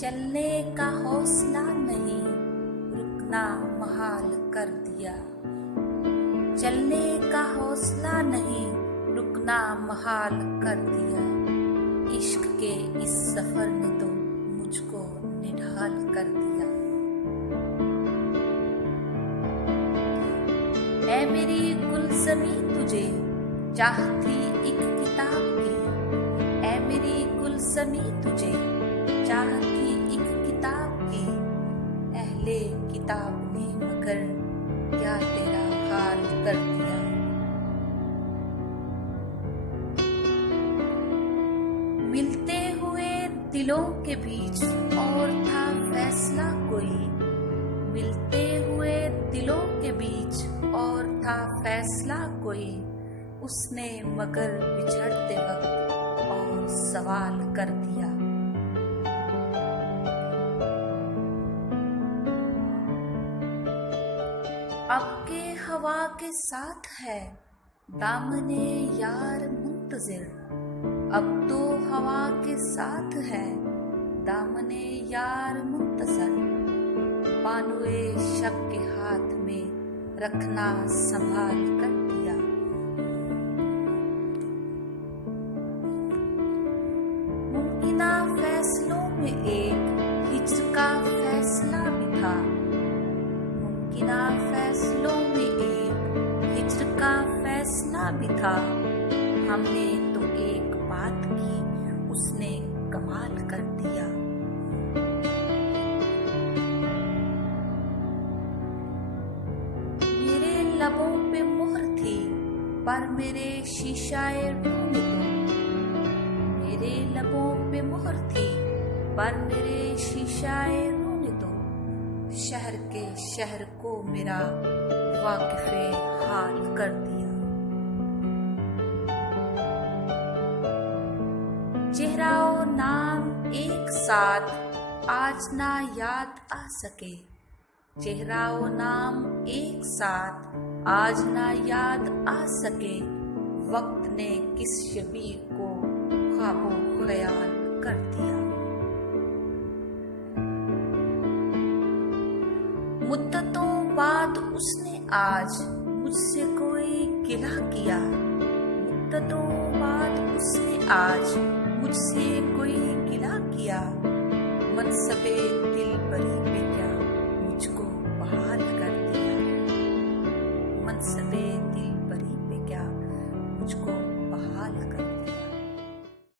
चलने का हौसला नहीं, रुकना महाल कर दिया। चलने का हौसला नहीं, रुकना महाल कर दिया। इश्क के इस सफर ने तो मुझको निढाल कर दिया। ऐ मेरी गुलज़मी तुझे चाहती एक किताब की। ऐ मेरी गुलज़मी तुझे चाहती एक किताब की। अहले किताब ने मगर क्या तेरा हाल कर दिया। मिलते हुए दिलों के बीच और था फैसला कोई। मिलते हुए दिलों के बीच और था फैसला कोई। उसने मगर बिछड़ते वक्त और सवाल कर दिया। अब के हवा के साथ है दामने यार मुंतजिर। अब तो हवा के साथ है दामने यार मुंतजर। बानुए शब के हाथ में रखना संभाल कर दिया। मुमकिना फैसलों में एक हिज्र का फैसला भी था। मुमकिना फैसलों में एक हिज्र का फैसला भी था। हमने तो एक बात की, उसने कमाल कर दिया। मेरे लबों पे मुहर थी पर मेरे शीशाए रूह ने तो। मेरे लबों पे मुहर थी पर मेरे शीशाए रूह ने तो शहर के शहर को मेरा वाकिफ़े हाल कर दिया। चेहरा और नाम एक साथ आज ना याद आ सके। चेहरा और नाम एक साथ आज ना याद आ सके। वक्त ने किस शबीह को ख्वाबो ख्याल कर दिया। मुद्दतों बाद उसने आज मुझसे कोई गिला किया। मुद्दतों बाद उसने आज मुझसे कोई गिला किया। मनसबे दिल बरी पे क्या मुझको बहाल